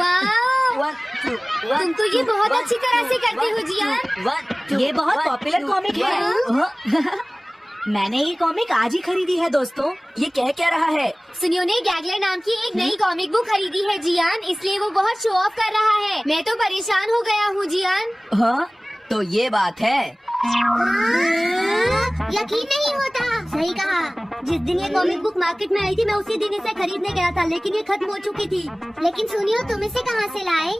वाह, तुम तो ये बहुत अच्छी तरह से करते हो जियान। ये बहुत पॉपुलर कॉमिक है। मैंने ये कॉमिक आज ही खरीदी है दोस्तों। ये कह क्या रहा है? सुनियो ने गैगलर नाम की एक नई कॉमिक बुक खरीदी है जियान, इसलिए वो बहुत शो ऑफ कर रहा है। मैं तो परेशान हो गया हूँ जियान। हाँ, तो ये बात है। यकीन नहीं होता। सही कहा। जिस दिन ये कॉमिक बुक मार्केट में आई थी मैं उसी दिन इसे खरीदने गया था, लेकिन ये खत्म हो चुकी थी। लेकिन सुनियो, तुम इसे कहाँ से लाए?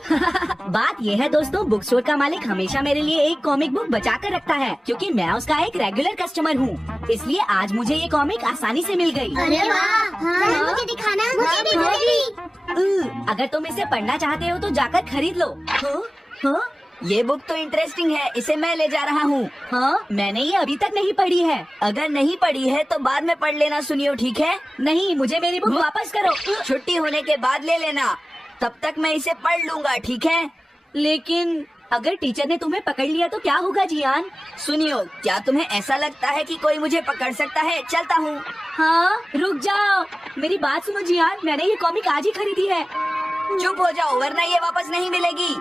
बात ये है दोस्तों, बुक स्टोर का मालिक हमेशा मेरे लिए एक कॉमिक बुक बचा कर रखता है, क्योंकि मैं उसका एक रेगुलर कस्टमर हूँ। इसलिए आज मुझे ये कॉमिक आसानी से मिल गई। अरे वाह, मुझे दिखाना। मुझे भी। अगर तुम इसे पढ़ना चाहते हो तो जाकर खरीद लो। हाँ? ये बुक तो इंटरेस्टिंग है, इसे मैं ले जा रहा हूँ। हाँ, मैंने ये अभी तक नहीं पढ़ी है। अगर नहीं पढ़ी है तो बाद में पढ़ लेना सुनियो, ठीक है? नहीं, मुझे मेरी बुक वापस करो। छुट्टी होने के बाद ले लेना, तब तक मैं इसे पढ़ लूँगा, ठीक है? लेकिन अगर टीचर ने तुम्हें पकड़ लिया तो क्या होगा जियान? सुनियो, क्या तुम्हें ऐसा लगता है कि कोई मुझे पकड़ सकता है? चलता हूँ। हाँ, रुक जाओ, मेरी बात सुनो जियान, मैंने ये कॉमिक आज ही खरीदी है। चुप हो जाओ, वरना ये वापस नहीं मिलेगी।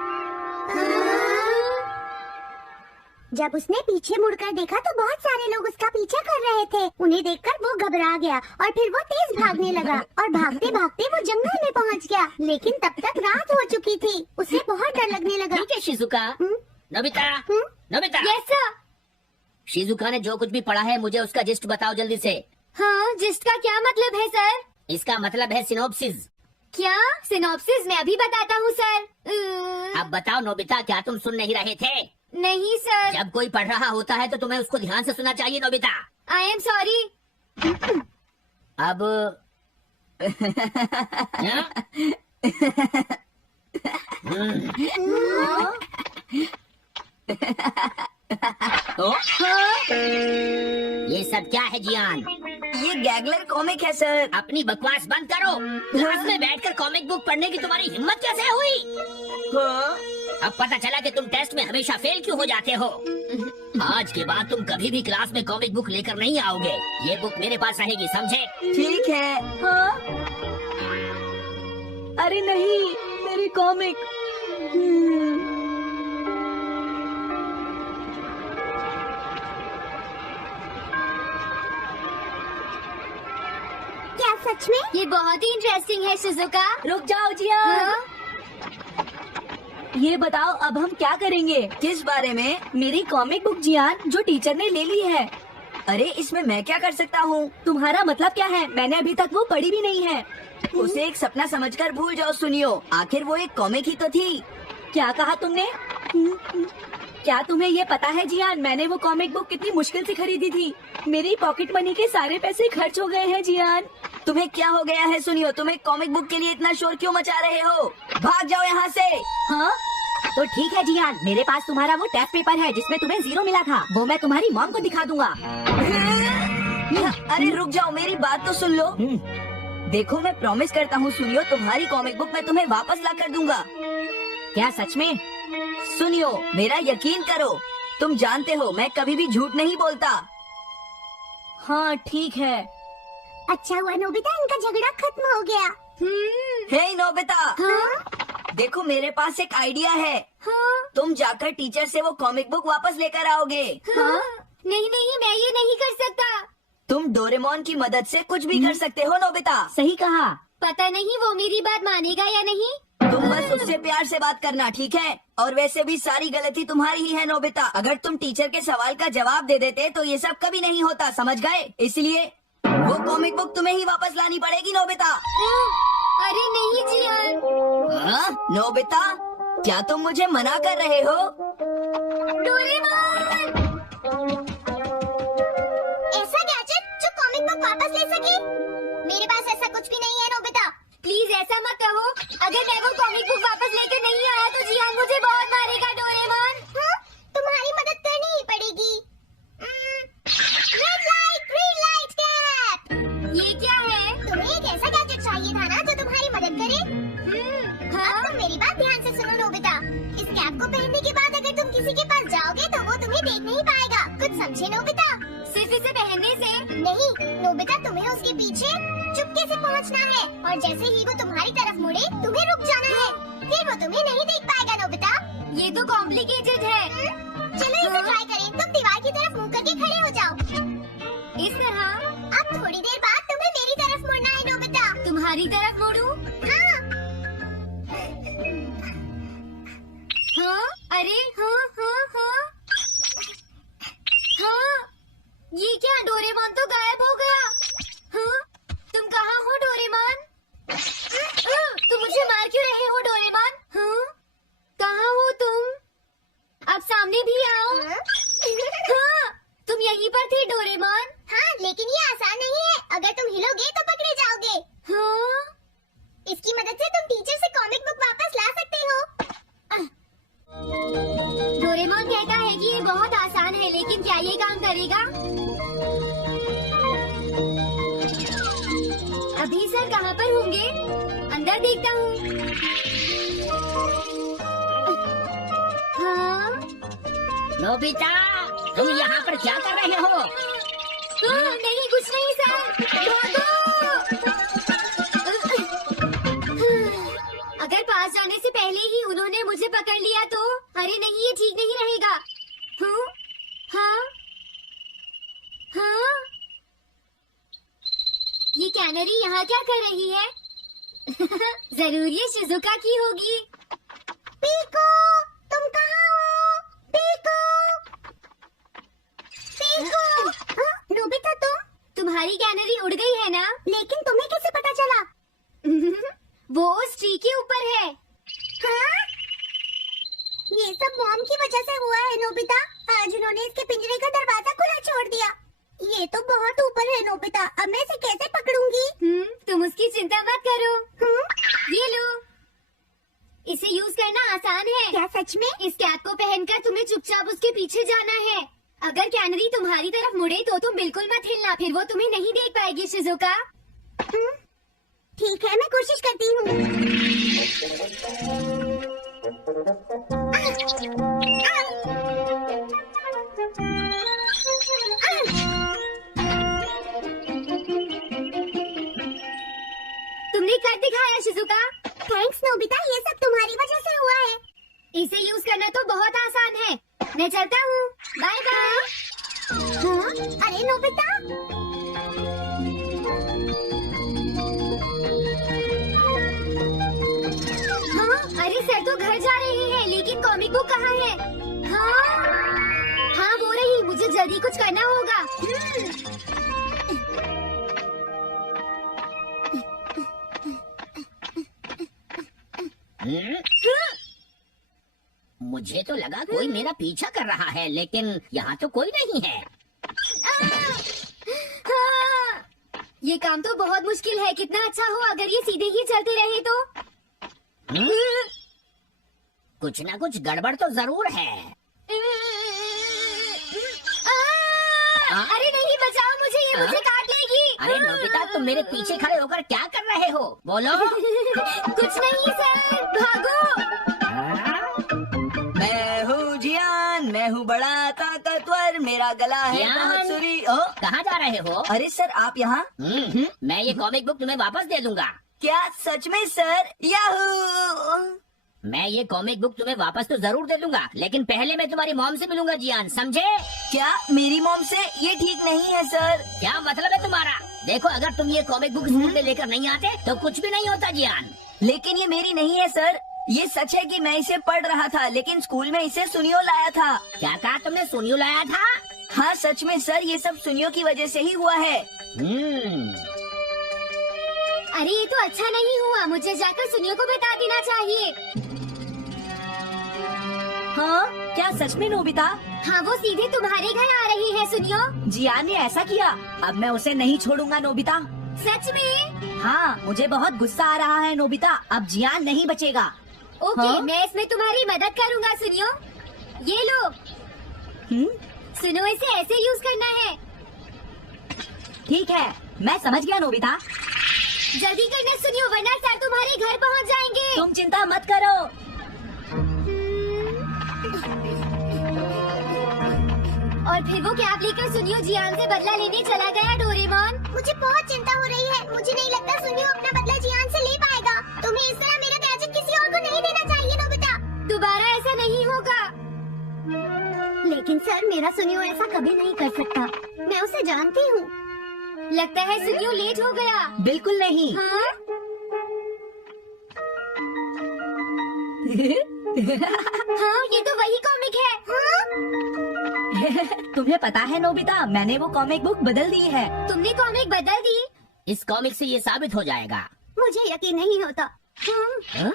जब उसने पीछे मुड़कर देखा तो बहुत सारे लोग उसका पीछा कर रहे थे। उन्हें देखकर वो घबरा गया और फिर वो तेज भागने लगा और भागते भागते वो जंगल में पहुंच गया। लेकिन तब तक रात हो चुकी थी। उसे बहुत डर लगने लगा। ठीक है Shizuka. Nobita, Nobita. Yes sir. Shizuka ने जो कुछ भी पढ़ा है मुझे उसका जिस्ट बताओ जल्दी से। हाँ, जिस्ट का क्या मतलब है सर? इसका मतलब है सिनॉप्सिस। क्या? सिनॉप्सिस मैं भी बताता हूँ सर। अब बताओ नोबिता, क्या तुम सुन नहीं रहे थे? नहीं सर। जब कोई पढ़ रहा होता है तो तुम्हें उसको ध्यान से सुनना चाहिए नोबिता। I am sorry. अब ये सब क्या है जियान? ये गैगलर कॉमिक है सर। अपनी बकवास बंद करो। क्लास में बैठकर कॉमिक बुक पढ़ने की तुम्हारी हिम्मत कैसे हुई? हाँ? अब पता चला कि तुम टेस्ट में हमेशा फेल क्यों हो जाते हो। आज के बाद तुम कभी भी क्लास में कॉमिक बुक लेकर नहीं आओगे। ये बुक मेरे पास रहेगी, समझे? ठीक है। हाँ? अरे नहीं, मेरी कॉमिक। क्या सच में? ये बहुत ही इंटरेस्टिंग है शिजुका। रुक जाओ जियान। ये बताओ अब हम क्या करेंगे? किस बारे में? मेरी कॉमिक बुक जियान, जो टीचर ने ले ली है। अरे इसमें मैं क्या कर सकता हूँ? तुम्हारा मतलब क्या है? मैंने अभी तक वो पढ़ी भी नहीं है। उसे एक सपना समझकर भूल जाओ सुनियो, आखिर वो एक कॉमिक ही तो थी। क्या कहा तुमने? क्या तुम्हें ये पता है जियान, मैंने वो कॉमिक बुक कितनी मुश्किल से खरीदी थी। मेरी पॉकेट मनी के सारे पैसे खर्च हो गए हैं जियान। तुम्हें क्या हो गया है सुनियो? तुम एक कॉमिक बुक के लिए इतना शोर क्यों मचा रहे हो? भाग जाओ यहाँ से। हाँ? तो ठीक है जियान, मेरे पास तुम्हारा वो टेस्ट पेपर है जिसमें तुम्हें 0 मिला था। वो मैं तुम्हारी मॉम को दिखा दूंगा। अरे रुक जाओ, मेरी बात तो सुन लो। देखो मैं प्रॉमिस करता हूँ सुनियो, तुम्हारी कॉमिक बुक मैं तुम्हें वापस ला कर दूंगा। क्या सच में? सुनियो, मेरा यकीन करो, तुम जानते हो मैं कभी भी झूठ नहीं बोलता। हाँ ठीक है। अच्छा हुआ नोबिता, इनका झगड़ा खत्म हो गया। हे नोबिता। हाँ? देखो मेरे पास एक आइडिया है। हाँ? तुम जाकर टीचर से वो कॉमिक बुक वापस लेकर आओगे। हाँ? नहीं नहीं, मैं ये नहीं कर सकता। तुम डोरेमोन की मदद से कुछ भी कर सकते हो नोबिता। सही कहा। पता नहीं वो मेरी बात मानेगा या नहीं। तुम बस उससे प्यार से बात करना, ठीक है? और वैसे भी सारी गलती तुम्हारी ही है नोबिता। अगर तुम टीचर के सवाल का जवाब दे देते तो ये सब कभी नहीं होता, समझ गए? इसलिए वो कॉमिक बुक तुम्हें ही वापस लानी पड़ेगी नोबिता। अरे नहीं जियान। हाँ? नोबिता, क्या तुम मुझे मना कर रहे हो? डोरेमोन! ऐसा गैजेट जो कॉमिक बुक वापस ले सके? मेरे पास ऐसा कुछ भी नहीं है नोबिता। प्लीज ऐसा मत कहो। अगर मैं वो कॉमिक बुक वापस लेकर नहीं आया तो जियान मुझे बहुत मारेगा। डोरेमोन, हाँ? तुम्हारी मदद करनी ही पड़ेगी। Red light, green light, cap. ये क्या है? तुम्हें एक ऐसा गैजेट चाहिए था ना जो तुम्हारी मदद करे। हाँ? अब तुम मेरी बात ध्यान से सुनो नोबिता। इस कैप को पहनने के बाद अगर तुम किसी के पास जाओगे तो वो तुम्हें देख नहीं पाएगा। कुछ समझे नोबिता? सिर्फ इसे पहनने से? नहीं नोबिता, तुम्हें उसके पीछे चुपके से पहुंचना है और जैसे ही वो तुम्हारी तरफ मुड़े तुम्हें रुक जाना है। फिर वो तुम्हें नहीं देख पाएगा नोबिता। ये तो कॉम्प्लिकेटेड है। चलो इसे ट्राई करें। तुम दीवार की तरफ मुंह करके खड़े हो जाओ। इस तरह अब थोड़ी देर बाद तुम्हें मेरी तरफ मुड़ना है नोबिता। तुम्हारी तरफ मुड़ूं? हाँ। हाँ, अरे हाँ हाँ हाँ हाँ, ये क्या, डोरेमोन तो गायब हो गया। हाँ, तुम कहाँ हो डोरेमोन? तुम मुझे मार क्यों रहे हो डोरेमोन? हाँ, कहाँ हो तुम? अब सामने भी आओ। हाँ, तुम यहीं पर थे डोरेमोन। हाँ, लेकिन ये आसान नहीं है। अगर तुम हिलोगे तो पकड़े जाओगे। हाँ, इसकी मदद से तुम टीचर से कॉमिक बुक वापस ला सकते हो। डोरेमोन कहता है कि ये बहुत आसान है, लेकिन क्या ये काम करेगा? अभी सर कहाँ पर होंगे? अंदर देखता हूँ। हाँ? नोबिता, तुम यहाँ पर क्या कर रहे हो? नहीं, कुछ नहीं सर। भागो! अगर पास जाने से पहले ही उन्होंने मुझे पकड़ लिया तो? अरे नहीं, ये ठीक नहीं रहेगा। हाँ? हाँ? हाँ? ये कैनरी यहाँ क्या कर रही है? जरूर ये शिजुका की होगी। पीको, तुम कहाँ हो? Piko, Piko. हाँ, नोबिता तुम्हारी कैनरी उड़ गई है ना? लेकिन तुम्हें कैसे पता चला? वो उस ट्री के ऊपर है। हाँ? ये सब मॉम की वजह से हुआ है नोबिता। आज उन्होंने इसके पिंजरे का दरवाजा खुला छोड़ दिया। ये तो बहुत ऊपर है नोबिता। अब मैं इसे कैसे पकड़ूंगी? तुम उसकी चिंता मत करो। हाँ? ये लो, इसे यूज करना आसान है। क्या सच में? इस कैप को पहनकर तुम्हें चुपचाप उसके पीछे जाना है। अगर कैनरी तुम्हारी तरफ मुड़े तो तुम बिल्कुल मत हिलना, फिर वो तुम्हें नहीं देख पाएगी शिजुका। ठीक है, मैं कोशिश करती हूँ। तुमने कर दिखाया शिजुका। थैंक्स नोबिता, ये सब तुम्हारी वजह से हुआ है। इसे यूज करना तो बहुत आसान है। मैं चलता हूँ, बाय बाय। हाँ? अरे नोबिता, हाँ, अरे सर तो घर जा रहे हैं, लेकिन कॉमिक बुक कहाँ है? हाँ, हाँ वो रही। मुझे जल्दी कुछ करना होगा। मुझे तो लगा कोई मेरा पीछा कर रहा है, लेकिन यहाँ तो कोई नहीं है। हाँ, ये काम तो बहुत मुश्किल है। कितना अच्छा हो अगर ये सीधे ही चलते रहे तो। कुछ ना कुछ गड़बड़ तो जरूर है। अरे नहीं, बचाओ मुझे, ये मुझे काट लेगी। अरे नोबिता, तुम मेरे पीछे खड़े होकर क्या कर रहे हो? बोलो। कुछ नहीं सर, भागो। मैं हूँ जियान, मैं हूँ बड़ा ताकतवर, मेरा गला है जियान? बहुत सुरी। कहाँ जा रहे हो? अरे सर, आप यहाँ? मैं ये कॉमिक बुक तुम्हें वापस दे दूंगा। क्या सच में सर? याहू! मैं ये कॉमिक बुक तुम्हें वापस तो जरूर दे दूंगा, लेकिन पहले मैं तुम्हारी मॉम से मिलूंगा जियान, समझे? क्या मेरी मॉम से? ये ठीक नहीं है सर। क्या मतलब है तुम्हारा? देखो, अगर तुम ये कॉमिक बुक स्कूल में लेकर नहीं आते तो कुछ भी नहीं होता जियान। लेकिन ये मेरी नहीं है सर। ये सच है कि मैं इसे पढ़ रहा था, लेकिन स्कूल में इसे सुनियो लाया था। क्या कहा तुमने? सुनियो लाया था? हाँ सच में सर, ये सब सुनियो की वजह से ही हुआ है। अरे ये तो अच्छा नहीं हुआ, मुझे जाकर सुनियो को बता देना चाहिए। हाँ, क्या सच में नोबिता? हाँ, वो सीधे तुम्हारे घर आ रही है सुनियो। जियान ने ऐसा किया? अब मैं उसे नहीं छोड़ूंगा नोबिता। सच में? हाँ, मुझे बहुत गुस्सा आ रहा है नोबिता। अब जियान नहीं बचेगा। ओके, हाँ? मैं इसमें तुम्हारी मदद करूँगा सुनियो। ये लो। सुनो, इसे ऐसे यूज करना है। ठीक है, मैं समझ गया नोबिता। जल्दी करना सुनियो, वरना सर तुम्हारे घर पहुंच जाएंगे। तुम चिंता मत करो। और फिर वो कैब लेकर सुनियो जियान से बदला लेने चला गया डोरेमोन। मुझे बहुत चिंता हो रही है। मुझे नहीं लगता सुनियो अपना बदला जियान से ले पाएगा। तुम्हें इस तरह मेरा गैजेट किसी और को नहीं देना सर, मेरा सुनियो ऐसा कभी नहीं कर सकता। मैं उसे जानती हूँ। लगता है सुनियो लेट हो गया। बिल्कुल नहीं। हाँ? हाँ, ये तो वही कॉमिक है। हाँ? तुम्हें पता है नोबिता, मैंने वो कॉमिक बुक बदल दी है। तुमने कॉमिक बदल दी? इस कॉमिक से ये साबित हो जाएगा। मुझे यकीन नहीं होता। हाँ?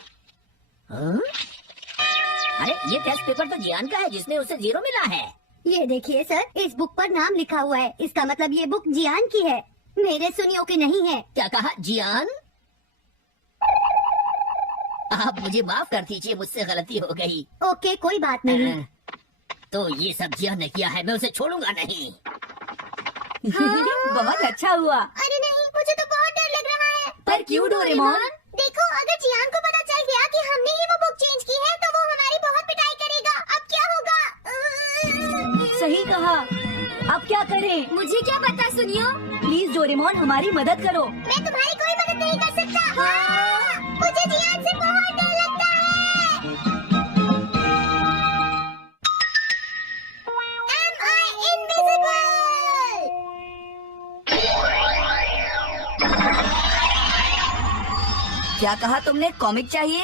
हाँ? अरे ये टेस्ट पेपर तो जियान का है जिसने उसे 0 मिला है। ये देखिए सर, इस बुक पर नाम लिखा हुआ है। इसका मतलब ये बुक जियान की है, मेरे सुनियो की नहीं है। क्या कहा जियान? आप मुझे माफ कर दीजिए, मुझसे गलती हो गई। ओके, कोई बात नहीं। तो ये सब जियान ने किया है, मैं उसे छोड़ूंगा नहीं। बहुत अच्छा हुआ। अरे नहीं, मुझे तो बहुत डर लग रहा है। पर क्यों डोरेमोन? देखो, अगर जियान को पता चल गया कि हमने ही वो बुक चेंज की है तो वो हमारी बहुत पिटाई करेगा। अब क्या होगा? सही कहा। अब क्या करें? मुझे क्या पता सुनियो। प्लीज डोरेमोन, हमारी मदद करो। मैं तुम्हारी कोई मदद नहीं कर सकता। मुझे जियान से बहुत डर लगता है। Am I invisible? क्या कहा तुमने? कॉमिक चाहिए?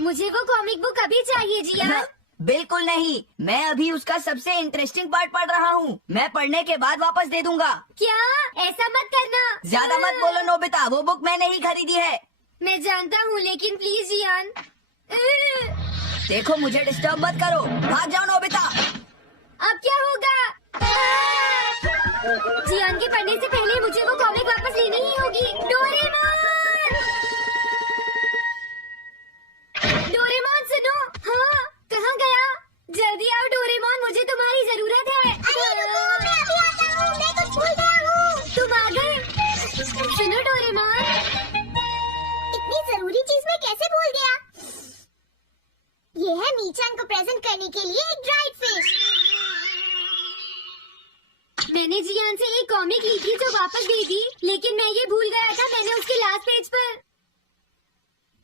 मुझे वो कॉमिक बुक अभी चाहिए जियान। बिल्कुल नहीं, मैं अभी उसका सबसे इंटरेस्टिंग पार्ट पढ़ रहा हूँ। मैं पढ़ने के बाद वापस दे दूंगा। क्या? ऐसा मत करना। ज्यादा मत बोलो नोबिता, वो बुक मैंने ही खरीदी है। मैं जानता हूँ, लेकिन प्लीज जियान। देखो, मुझे डिस्टर्ब मत करो। भाग जाओ नोबिता। अब क्या होगा? जियान के पढ़ने से पहले मुझे वो कॉमिक वापस लेनी ही होगी। डोरेमोन! डोरेमोन सुनो। हाँ, कहाँ गया? जल्दी आओ डोरेमोन, मुझे तुम्हारी जरूरत है। अरे रुको, मैं अभी आता हूँ। मैं कुछ भूल गया हूँ। तुम आ गए? सुनो डोरेमोन। इतनी जरूरी चीज मैं कैसे भूल गया? ये है मीचान को प्रेजेंट करने के लिए एक ड्राइड फिश। मैंने जियान से एक कॉमिक ली थी जो वापस दे दी, लेकिन मैं ये भूल गया था मैंने उसके लास्ट पेज पर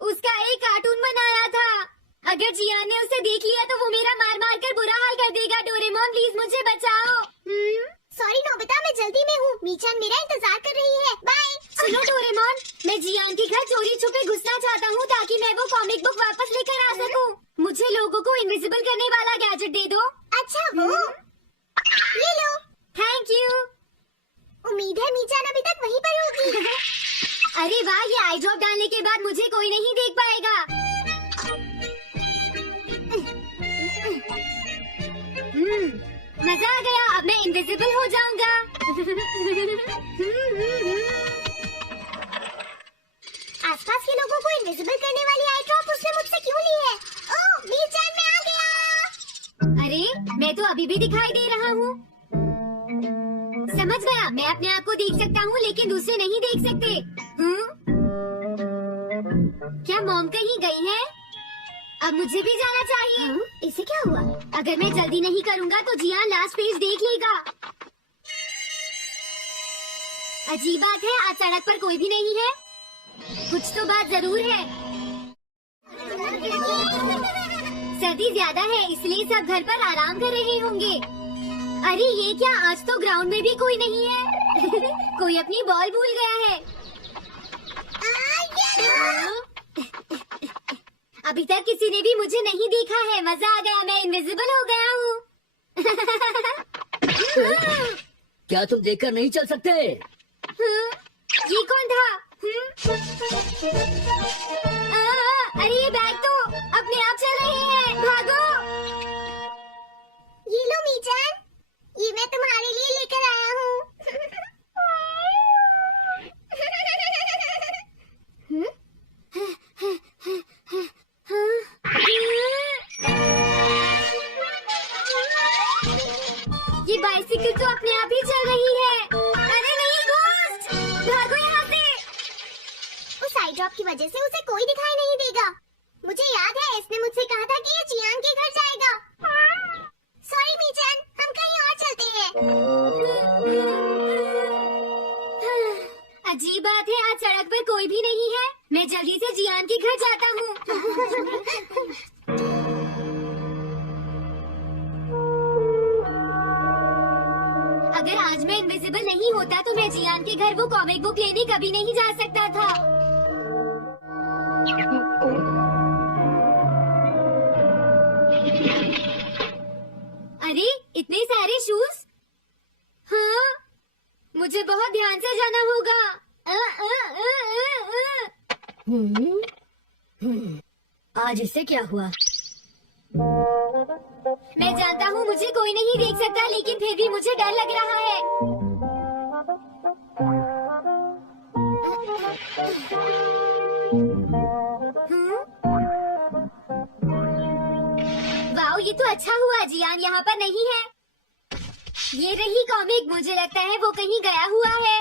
उसका एक कार्टून बनाया था। अगर जियान ने उसे देख लिया तो वो मेरा मार मार कर बुरा हाल कर देगा। डोरेमोन प्लीज मुझे बचाओ। सॉरी नोबिता, मैं जल्दी में हूँ। मीचान मेरा इंतजार कर रही है। बाय। सुनो डोरेमोन, मैं जियान के घर चोरी छुपे घुसना चाहता हूँ ताकि मैं वो कॉमिक बुक वापस लेकर आ सकूँ। मुझे लोगों को इनविजिबल करने वाला गैजेट दे दो। अच्छा, वो ये लो। Thank you. उम्मीद है मीचान अभी तक वहीं पर होगी। अरे वाह, ये आई ड्रॉप डालने के बाद मुझे कोई नहीं देख पाएगा। मजा आ गया, अब मैं इनविजिबल हो जाऊंगा। आसपास के लोगों को इनविजिबल करने वाली आई ड्रॉप उसने मुझसे क्यों ली है? ओह, मीचान मैं आ गया। अरे, मैं तो अभी भी दिखाई दे रहा हूँ। समझ गया, मैं अपने आप को देख सकता हूँ लेकिन दूसरे नहीं देख सकते। क्या मॉम कहीं गई है? अब मुझे भी जाना चाहिए। इसे क्या हुआ? अगर मैं जल्दी नहीं करूँगा तो जियान लास्ट पेज देख लेगा। अजीब बात है, आज सड़क पर कोई भी नहीं है। कुछ तो बात जरूर है। सर्दी ज्यादा है इसलिए सब घर पर आराम कर रहे होंगे। अरे ये क्या, आज तो ग्राउंड में भी कोई नहीं है। कोई अपनी बॉल भूल गया है। अभी तक किसी ने भी मुझे नहीं देखा है। मजा आ गया, मैं इनविजिबल हो गया हूँ। क्या तुम देखकर नहीं चल सकते? ये कौन था? अरे ये बैग तो अपने आप चल रहे हैं। भागो। ये लो मीचान, ये मैं तुम्हारे लिए लेकर आया हूँ। ये बाइसिकल तो अपने आप ही चल रही है। अरे नहीं, घोस्ट! भागो यहाँ से। उस आई ड्रॉप की वजह से उसे कोई दिखाई नहीं देगा। मुझे याद है इसने मुझसे कहा था कि ये जियान के घर जाएगा। सॉरी मीचान, हम कहीं और चलते हैं। अजीब बात है, आज सड़क पर कोई भी नहीं है। मैं जल्दी से जियान के घर जाता हूँ। नहीं होता तो मैं जियान के घर वो कॉमिक बुक लेने कभी नहीं जा सकता था। अरे इतने सारे शूज। हाँ, मुझे बहुत ध्यान से जाना होगा। आज इससे क्या हुआ? मैं जानता हूँ मुझे कोई नहीं देख सकता, लेकिन फिर भी मुझे डर लग रहा है। वाओ, ये तो अच्छा हुआ जियान यहाँ पर नहीं है। ये रही कॉमिक, मुझे लगता है वो कहीं गया हुआ है।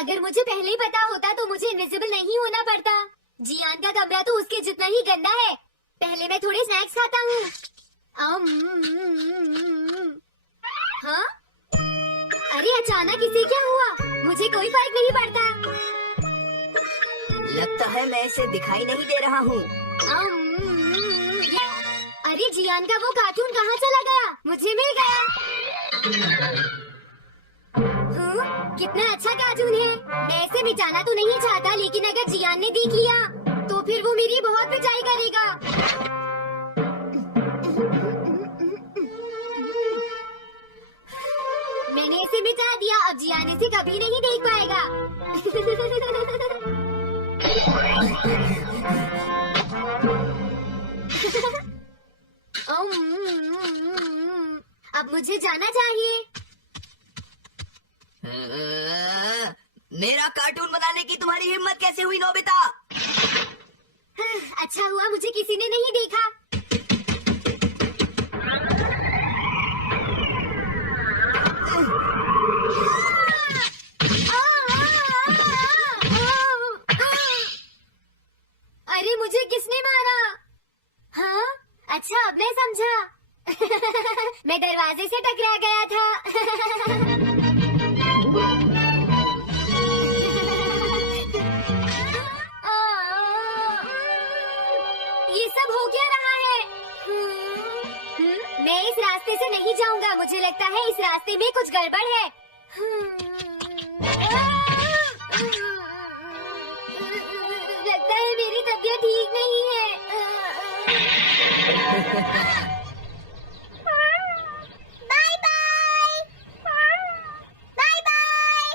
अगर मुझे पहले ही पता होता तो मुझे इनविजिबल नहीं होना पड़ता। जियान का कमरा तो उसके जितना ही गंदा है। पहले मैं थोड़े स्नैक्स खाता हूँ। हाँ? अरे अचानक इसे क्या हुआ? मुझे कोई फर्क नहीं पड़ता। लगता है मैं इसे दिखाई नहीं दे रहा हूँ। अरे जियान का वो कार्टून कहाँ चला गया? मुझे मिल गया। कितना अच्छा कार्टून है। मैं इसे मिटाना तो नहीं चाहता, लेकिन अगर जियान ने देख लिया तो फिर वो मेरी बहुत पिटाई करेगा। मैंने इसे मिटा दिया, अब जियान इसे कभी नहीं देख पाएगा। अब मुझे जाना चाहिए। मेरा कार्टून बनाने की तुम्हारी हिम्मत कैसे हुई नोबिता? अच्छा हुआ मुझे किसी ने नहीं देखा। अरे मुझे किसने मारा? हाँ, अच्छा अब मैं समझा। मैं दरवाजे से टकरा गया था। ये सब हो क्या रहा है? मैं इस रास्ते से नहीं जाऊंगा। मुझे लगता है इस रास्ते में कुछ गड़बड़ है। लगता है मेरी तबीयत ठीक नहीं है। Bye bye. Bye bye.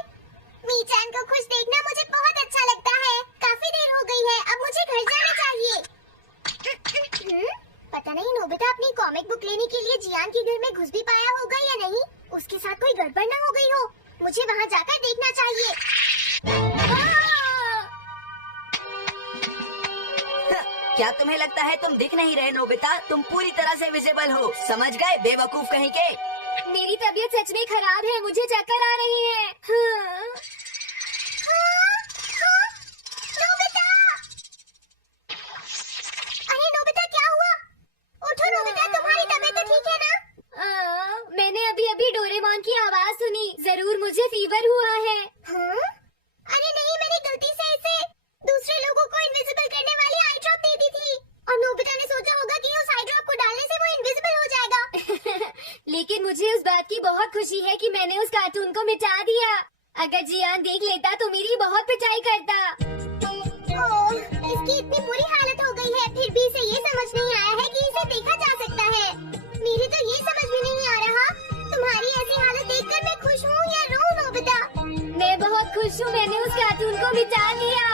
मीचान को खुश देखना मुझे बहुत अच्छा लगता है। काफी देर हो गई है, अब मुझे घर जाना चाहिए। पता नहीं नोबिता अपनी कॉमिक बुक लेने के लिए जियान के घर में घुस भी पाया होगा या नहीं। उसके साथ कोई गड़बड़ ना हो गई हो। मुझे वहाँ जाकर देखना चाहिए। क्या तुम्हें लगता है तुम दिख नहीं रहे नोबिता? तुम पूरी तरह से विजिबल हो, समझ गए बेवकूफ कहीं के। मेरी तबीयत सच में खराब है, मुझे चक्कर आ रही है। नोबिता! अरे नोबिता क्या हुआ? उठो नोबिता, तुम्हारी तबीयत तो ठीक है ना? मैंने अभी अभी डोरेमोन की आवाज सुनी। जरूर मुझे फीवर हुआ है। हाँ? अरे नहीं, मैंने गलती से इसे दूसरे लोगों को इनविजिबल करने वाली आई ड्रॉप दे दी थी और नोबिता ने सोचा होगा कि उस आई ड्रॉप को डालने से वो इनविजिबल हो जाएगा। लेकिन मुझे उस बात की बहुत खुशी है कि मैंने उस कार्टून को मिटा दिया। अगर जियान देख लेता तो मेरी बहुत पिटाई करता। ओह, इसकी इतनी बुरी हालत हो गई है, फिर भी इसे ये समझ नहीं आया है कि इसे देखा जा सकता है। मेरी तो ये समझ में नहीं आ रहा, तुम्हारी ऐसी हालत देखकर मैं खुश हूँ या रोऊं नोबिता? मैं बहुत खुश हूँ, मैंने उस कार्टून को मिटा दिया।